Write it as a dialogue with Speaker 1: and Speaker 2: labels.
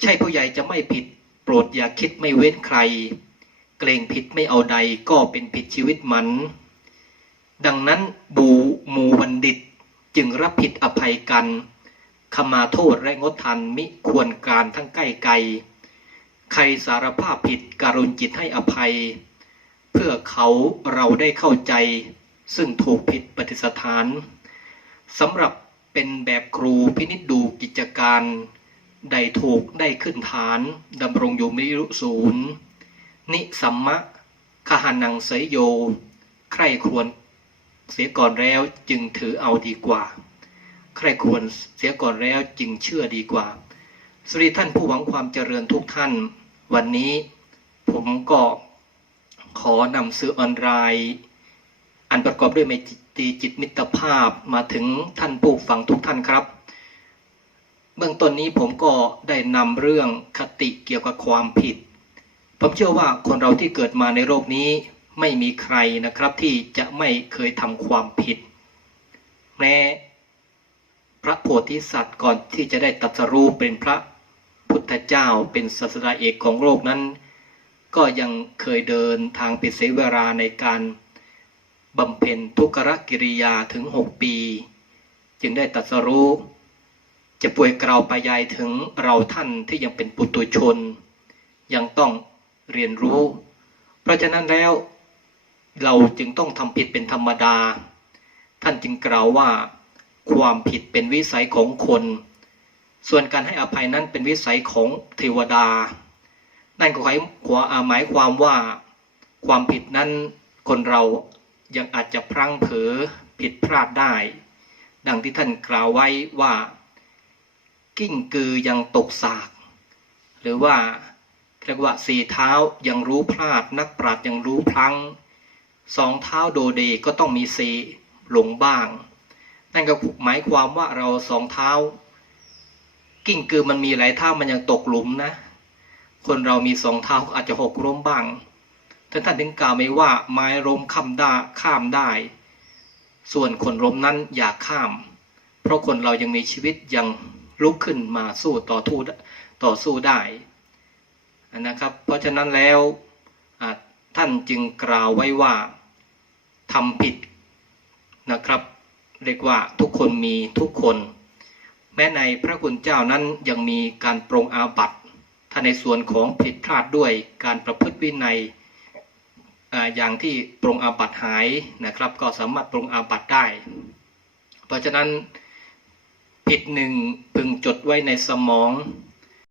Speaker 1: ใช่ผู้ใหญ่จะไม่ผิด โปรดอย่าคิดไม่เว้นใคร เกรงผิดไม่เอาใดก็เป็นผิดชีวิตมัน ดังนั้นบูมูบัณฑิตจึงรับผิดอภัยกันขมาโทษและงดทันมิควรการทั้งใกล้ไกล ใครสารภาพผิดการุณจิตให้อภัย เพื่อเขาเราได้เข้าใจ ซึ่งถูกผิดปฏิสถานสำหรับเป็นแบบครูพินิจดูกิจการ ใดถูกได้ขึ้นฐานดำรงอยู่มิรุศูนย์ นิสัมมะคหานังเสยโย ใครควรเสียก่อนแล้วจึงถือเอาดีกว่า ใครควรเสียก่อนแล้วจึงเชื่อดีกว่า สวัสดีท่านผู้หวังความเจริญทุกท่าน วันนี้ผมก็ขอนำสื่อออนไลน์อันประกอบด้วยไมตรีจิตมิตรภาพมาถึงท่านผู้ฟังทุกท่านครับ เบื้องต้นนี้ผมก็ได้นำเรื่องคติเกี่ยวกับความผิด ผมเชื่อว่าคนเราที่เกิดมาในโลกนี้ไม่มีใครนะครับที่จะไม่เคยทำความผิด แม้พระโพธิสัตว์ก่อนที่จะได้ตรัสรู้เป็นพระพุทธเจ้าเป็นศาสดาเอกของโลกนั้น ก็ยังเคยเดินทางไปเสียเวลาในการบำเพ็ญทุกขกิริยาถึงหกปี จึงได้ตรัสรู้ จะป่วยกล่าวไปยายถึงเราท่านที่ยังเป็นปุตุชน ยังต้องเรียนรู้ เพราะฉะนั้นแล้วเราจึงต้องทำผิดเป็นธรรมดา ท่านจึงกล่าวว่า ความผิดเป็นวิสัยของคน ส่วนการให้อภัยนั้นเป็นวิสัยของเทวดา นั่นก็หมายความว่า ความผิดนั้นคนเรายังอาจจะพลั้งเผลอผิดพลาดได้ ดังที่ท่านกล่าวไว้ว่า กิ้งกือยังตกสาก หรือว่าเรียกว่าสี่เท้ายังรู้พลาด นักปราชญ์ยังรู้พลังสองเท้าโดเดก็ต้องมีเซหลงบ้าง นั่นก็หมายความว่าเราสองเท้า กิ้งกือมันมีหลายเท้ามันยังตกหลุมนะ คนเรามีสองเท้าอาจจะหกล้มบ้างท่านท่านถึงกล่าวไม่ว่าไม้ล้มข้ามได้ข้ามได้ ส่วนคนล้มนั้นอย่าข้าม เพราะคนเรายังมีชีวิตยัง ลุกขึ้นมาสู้ต่อทูต่อสู้ได้นะครับ เพราะฉะนั้นแล้วท่านจึงกล่าวไว้ว่าทำผิดนะครับ เรียกว่าทุกคนมีทุกคน แม้ในพระคุณเจ้านั้นยังมีการปรงอาบัติถ้าในส่วนของผิดพลาดด้วยการประพฤติวินัยอย่างที่ปรงอาบัติหายนะครับ ก็สามารถปรงอาบัติได้ เพราะฉะนั้น ผิดหนึ่งพึงจดไว้ในสมอง